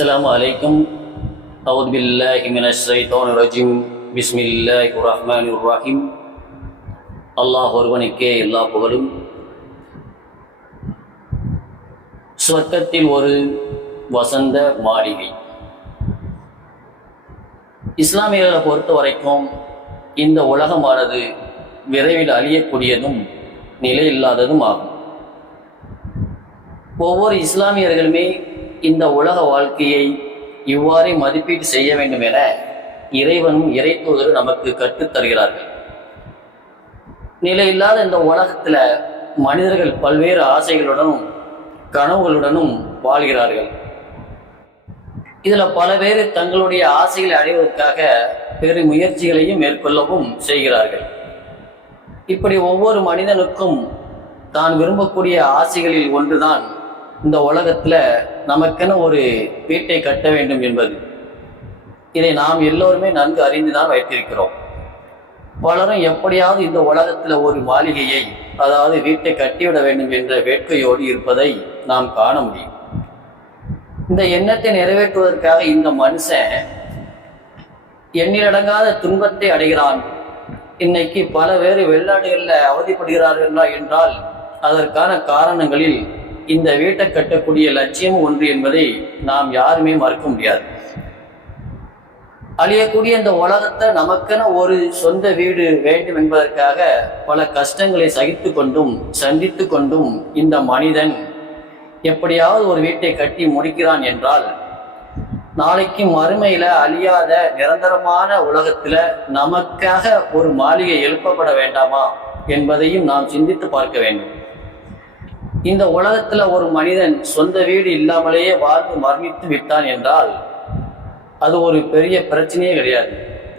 السلام عليكم أعوذ بالله من الشيطان الرجيم بسم الله الرحمن الرحيم அல்லாஹ் ஒருவனுக்கே எல்லா புகழும் சொர்க்கத்தில் ஒரு வசந்த மாளிகை இஸ்லாமியர்களை பொறுத்த வரைக்கும் இந்த உலகமானது விரைவில் அழியக்கூடியதும் நிலையில்லாததும் ஆகும் ஒவ்வொரு இஸ்லாமியர்களுமே இந்த உலக வாழ்க்கையை இவ்வாறே மதிப்பீடு செய்ய வேண்டும் என இறைவனும் இறைத்தூதரும் நமக்கு கற்றுத்தருகிறார்கள் நிலையில்லாத இந்த உலகத்துல மனிதர்கள் பல்வேறு ஆசைகளுடனும் கனவுகளுடனும் வாழ்கிறார்கள். இதுல பல பேர் தங்களுடைய ஆசைகளை அடைவதற்காக பெரு முயற்சிகளையும் மேற்கொள்ளவும் செய்கிறார்கள். இப்படி ஒவ்வொரு மனிதனுக்கும் தான் விரும்பக்கூடிய ஆசைகளில் ஒன்றுதான் இந்த உலகத்துல நமக்கென ஒரு வீட்டை கட்ட வேண்டும் என்பது. இதை நாம் எல்லோருமே நன்கு அறிந்துதான் வைத்திருக்கிறோம். பலரும் எப்படியாவது இந்த உலகத்தில் ஒரு மாளிகையை அதாவது வீட்டை கட்டிவிட வேண்டும் என்ற வேட்கையோடு இருப்பதை நாம் காண முடியும். இந்த எண்ணத்தை நிறைவேற்றுவதற்காக இந்த மனுஷன் எண்ணிலடங்காத துன்பத்தை அடைகிறான். இன்னைக்கு பல பேர் வெளிநாடுகளில் அவதிப்படுகிறார்களா என்றால் அதற்கான காரணங்களில் இந்த வீட்டை கட்டக்கூடிய லட்சியம் ஒன்று என்பதை நாம் யாருமே மறுக்க முடியாது. அழியக்கூடிய இந்த உலகத்தை நமக்கென ஒரு சொந்த வீடு வேண்டும் என்பதற்காக பல கஷ்டங்களை சகித்து கொண்டும் சந்தித்து கொண்டும் இந்த மனிதன் எப்படியாவது ஒரு வீட்டை கட்டி முடிக்கிறான் என்றால் நாளைக்கு மறுமையில அழியாத நிரந்தரமான உலகத்துல நமக்காக ஒரு மாளிகை எழுப்பப்பட வேண்டாமா என்பதையும் நாம் சிந்தித்து பார்க்க வேண்டும். இந்த உலகத்துல ஒரு மனிதன் சொந்த வீடு இல்லாமலேயே வாழ்ந்து மரணித்து விட்டான் என்றால் அது ஒரு பெரிய பிரச்சனையே கிடையாது.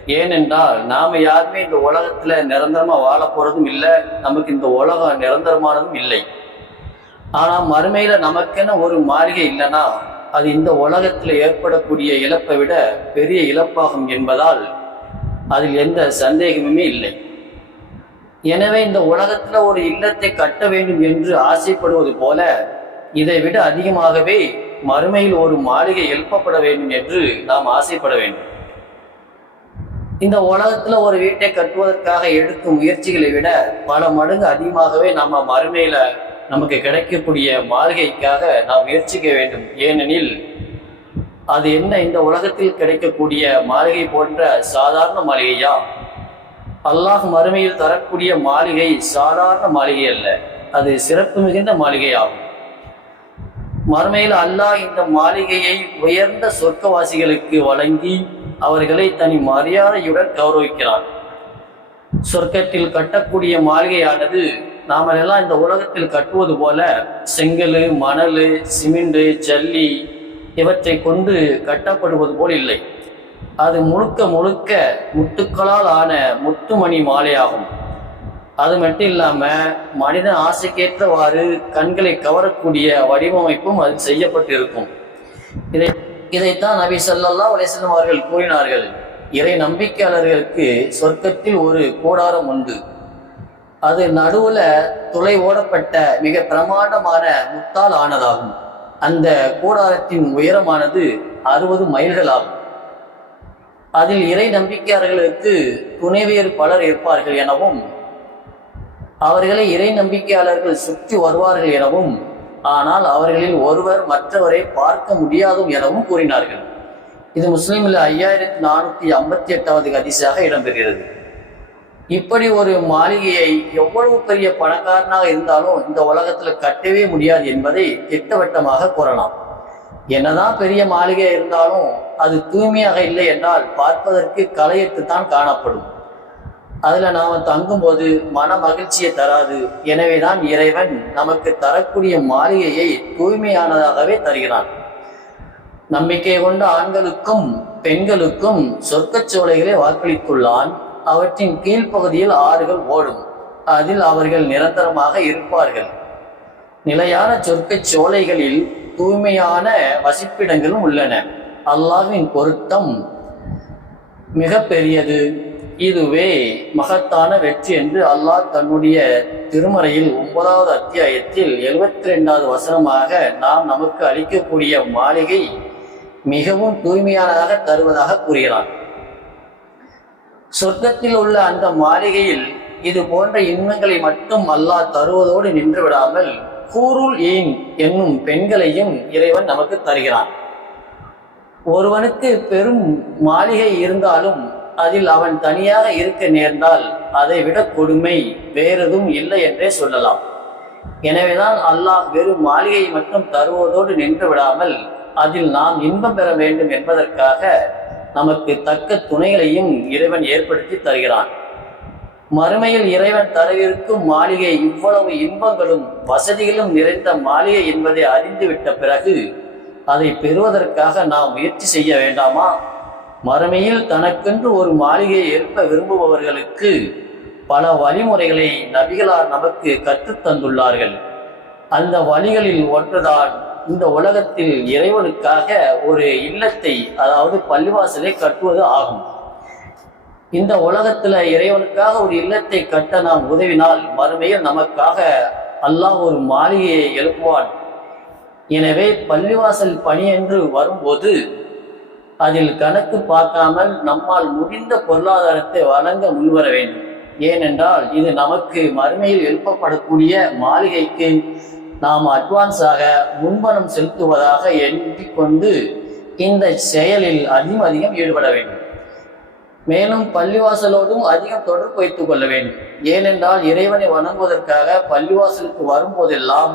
ஏனென்றால் நாம யாருமே இந்த உலகத்துல நிரந்தரமா வாழ போறதும் இல்லை நமக்கு இந்த உலகம் நிரந்தரமானதும் இல்லை. ஆனா மறுமையில நமக்கென ஒரு மாளிகை இல்லைன்னா அது இந்த உலகத்துல ஏற்படக்கூடிய இழப்பை விட பெரிய இழப்பாகும் என்பதால் அதில் எந்த சந்தேகமுமே இல்லை. எனவே இந்த உலகத்துல ஒரு இல்லத்தை கட்ட வேண்டும் என்று ஆசைப்படுவது போல இதை விட அதிகமாகவே மறுமையில் ஒரு மாளிகை எழுப்பப்பட வேண்டும் என்று நாம் ஆசைப்பட வேண்டும். இந்த உலகத்துல ஒரு வீட்டை கட்டுவதற்காக எடுக்கும் முயற்சிகளை விட பல மடங்கு அதிகமாகவே நம்ம மறுமையில நமக்கு கிடைக்கக்கூடிய மாளிகைக்காக நாம் முயற்சிக்க வேண்டும். ஏனெனில் அது என்ன? இந்த உலகத்தில் கிடைக்கக்கூடிய மாளிகை போன்ற சாதாரண மாளிகையா? அல்லாஹ் மறுமையில் தரக்கூடிய மாளிகை சாதாரண மாளிகை அல்ல. அது சிறப்பு மிகுந்த மாளிகை ஆகும் மறுமையில் அல்லாஹ் இந்த மாளிகையை உயர்ந்த சொர்க்கவாசிகளுக்கு வழங்கி அவர்களை தனி மரியாதையுடன் கௌரவிக்கிறான். சொர்க்கத்தில் கட்டக்கூடிய மாளிகையானது நாமெல்லாம் இந்த உலகத்தில் கட்டுவது போல செங்கல் மணல் சிமெண்ட் ஜல்லி இவற்றை கொண்டு கட்டப்படுவது போல் இல்லை. அது முழுக்க முழுக்க முட்டுக்களால் ஆன முத்துமணி மாலையாகும். அது மட்டும் இல்லாம மனிதன் ஆசைக்கேற்றவாறு கண்களை கவரக்கூடிய வடிவமைப்பும் அதில் செய்யப்பட்டிருக்கும். இதை இதைத்தான் நபி சொல்லல்லா அலைஹி அவர்கள் கூறினார்கள். இறை நம்பிக்கையாளர்களுக்கு சொர்க்கத்தில் ஒரு கூடாரம் உண்டு. அது நடுவுல துளை ஓடப்பட்ட மிக பிரமாண்டமான முத்தால் ஆனதாகும். அந்த கூடாரத்தின் உயரமானது அறுபது மைல்கள் ஆகும் அதில் இறை நம்பிக்கையாளர்களுக்கு துணைவியர் பலர் இருப்பார்கள் எனவும் அவர்களை இறை நம்பிக்கையாளர்கள் சுற்றி வருவார்கள் எனவும் ஆனால் அவர்களில் ஒருவர் மற்றவரை பார்க்க முடியாதும் எனவும் கூறினார்கள். இது முஸ்லீமில் ஐயாயிரத்தி நானூத்தி ஐம்பத்தி எட்டாவது ஹதீஸாக இடம்பெறுகிறது. இப்படி ஒரு மாளிகையை எவ்வளவு பெரிய பணக்காரனாக இருந்தாலும் இந்த உலகத்தில் கட்டவே முடியாது என்பதை திட்டவட்டமாக கூறலாம். என்னதான் பெரிய மாளிகை இருந்தாலும் அது தூய்மையாக இல்லை என்றால் பார்ப்பதற்கு கலையத்துத்தான் காணப்படும். அதில் நாம் தங்கும்போது மன மகிழ்ச்சியை தராது. எனவேதான் இறைவன் நமக்கு தரக்கூடிய மாளிகையை தூய்மையானதாகவே தருகிறான். நம்பிக்கை கொண்ட ஆண்களுக்கும் பெண்களுக்கும் சொர்க்கச் சோலைகளை வாக்களித்துள்ளான். அவற்றின் கீழ்ப்பகுதியில் ஆறுகள் ஓடும். அதில் அவர்கள் நிரந்தரமாக இருப்பார்கள். நிலையான சொற்கச் சோலைகளில் தூய்மையான வசிப்பிடங்களும் உள்ளன. அல்லாவின் பொருத்தம் மிக பெரியது இதுவே மகத்தான வெற்றி என்று அல்லாஹ் தன்னுடைய திருமறையில் ஒன்பதாவது அத்தியாயத்தில் எழுபத்தி ரெண்டாவது வசனமாக நாம் நமக்கு அளிக்கக்கூடிய மாளிகை மிகவும் தூய்மையானதாக தருவதாக கூறுகிறான். சொர்க்கத்தில் உள்ள அந்த மாளிகையில் இது போன்ற இன்பங்களை மட்டும் அல்லாஹ் தருவதோடு நின்று விடாமல் கூருள் ஏன் என்னும் பெண்களையும் இறைவன் நமக்கு தருகிறான். ஒருவனுக்கு பெரும் மாளிகை இருந்தாலும் அதில் அவன் தனியாக இருக்க நேர்ந்தால் அதை விட கொடுமை வேறெதும் இல்லை என்றே சொல்லலாம். எனவேதான் அல்லாஹ் வெறும் மாளிகையை மட்டும் தருவதோடு நின்று விடாமல் அதில் நாம் இன்பம் பெற வேண்டும் என்பதற்காக நமக்கு தக்க துணைகளையும் இறைவன் ஏற்படுத்தி தருகிறான். மறுமையில் இறைவன் தரவிருக்கும் மாளிகை இவ்வளவு இன்பங்களும் வசதிகளும் நிறைந்த மாளிகை என்பதை அறிந்துவிட்ட பிறகு அதை பெறுவதற்காக நாம் முயற்சி செய்ய வேண்டாமா? மறுமையில் தனக்கென்று ஒரு மாளிகையை ஏற்ப விரும்புபவர்களுக்கு பல வழிமுறைகளை நபிகளார் நமக்கு கற்றுத்தந்துள்ளார்கள் அந்த வழிகளில் ஒன்றுதான் இந்த உலகத்தில் இறைவனுக்காக ஒரு இல்லத்தை அதாவது பள்ளிவாசலை கட்டுவது ஆகும். இந்த உலகத்துல இறைவனுக்காக ஒரு இல்லத்தை கட்ட நாம் உதவினால் மறுமையில் நமக்காக அல்லாஹ் ஒரு மாளிகையை எழுப்புவான். எனவே பள்ளிவாசல் பணி என்று வரும்போது அதில் கணக்கு பார்க்காமல் நம்மால் முடிந்த பொருளாதாரத்தை வழங்க முன்வர வேண்டும். ஏனென்றால் இது நமக்கு மறுமையில் எழுப்பப்படக்கூடிய மாளிகைக்கு நாம் அட்வான்ஸாக முன்பணம் செலுத்துவதாக எண்ணிக்கொண்டு இந்த செயலில் அதிகம் அதிகம் ஈடுபட வேண்டும். மேலும் பள்ளிவாசலோடும் அதிகம் தொடர்பு வைத்துக் கொள்ள வேண்டும். ஏனென்றால் இறைவனை வணங்குவதற்காக பள்ளிவாசலுக்கு வரும்போதெல்லாம்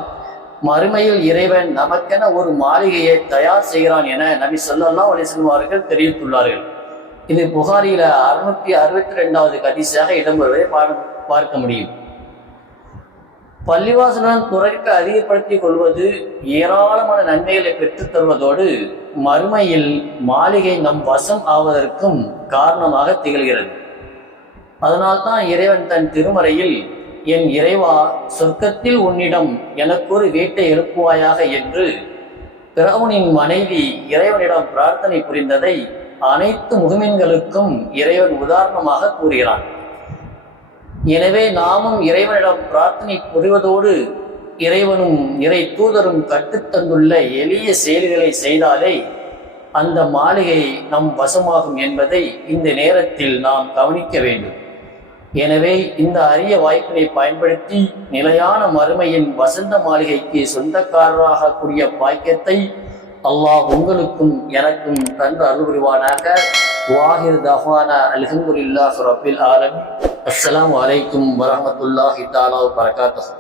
மறுமையில் இறைவன் நமக்கென ஒரு மாளிகையை தயார் செய்கிறான் என நபி சொல்லல்லா அலைஹி அவர்கள் தெரிவித்துள்ளார்கள். இது புகாரில அறுநூத்தி அறுபத்தி ரெண்டாவது கதிசாக இடம்பெறுவதை பார்க்க முடியும். பள்ளிவாசலான் துறைக்கு அதிகப்படுத்திக் கொள்வது ஏராளமான நன்மைகளை பெற்றுத் தருவதோடு மறுமையில் மாளிகை நம் வசம் ஆவதற்கும் காரணமாக திகழ்கிறது. அதனால்தான் இறைவன் தன் திருமறையில் என் இறைவா சொர்க்கத்தில் உன்னிடம் எனக்கொரு வீட்டை எழுப்புவாயாக என்று பிறவனின் மனைவி இறைவனிடம் பிரார்த்தனை புரிந்ததை அனைத்து முகமின்களுக்கும் இறைவன் உதாரணமாக கூறுகிறான். எனவே நாமும் இறைவனிடம் பிரார்த்தனை புரிவதோடு இறைவனும் இறை தூதரும் கற்றுத்தந்துள்ள எளிய செயல்களை செய்தாலே அந்த மாளிகை நம் வசமாகும் என்பதை இந்த நேரத்தில் நாம் கவனிக்க வேண்டும். எனவே இந்த அரிய வாய்ப்பினை பயன்படுத்தி நிலையான மறுமையின் வசந்த மாளிகைக்கு சொந்தக்காரராக கூடிய பாக்கியத்தை அல்லாஹ் உங்களுக்கும் எனக்கும் தந்து அருள் புரிவானாக வாஹிர் தஹானா அல்ஹம்துலில்லாஹி ரப்பில் ஆலமி. அஸ்லாம் வலைக்கும் வரமத்துல்லாஹி தாலா வபரகாத்துஹு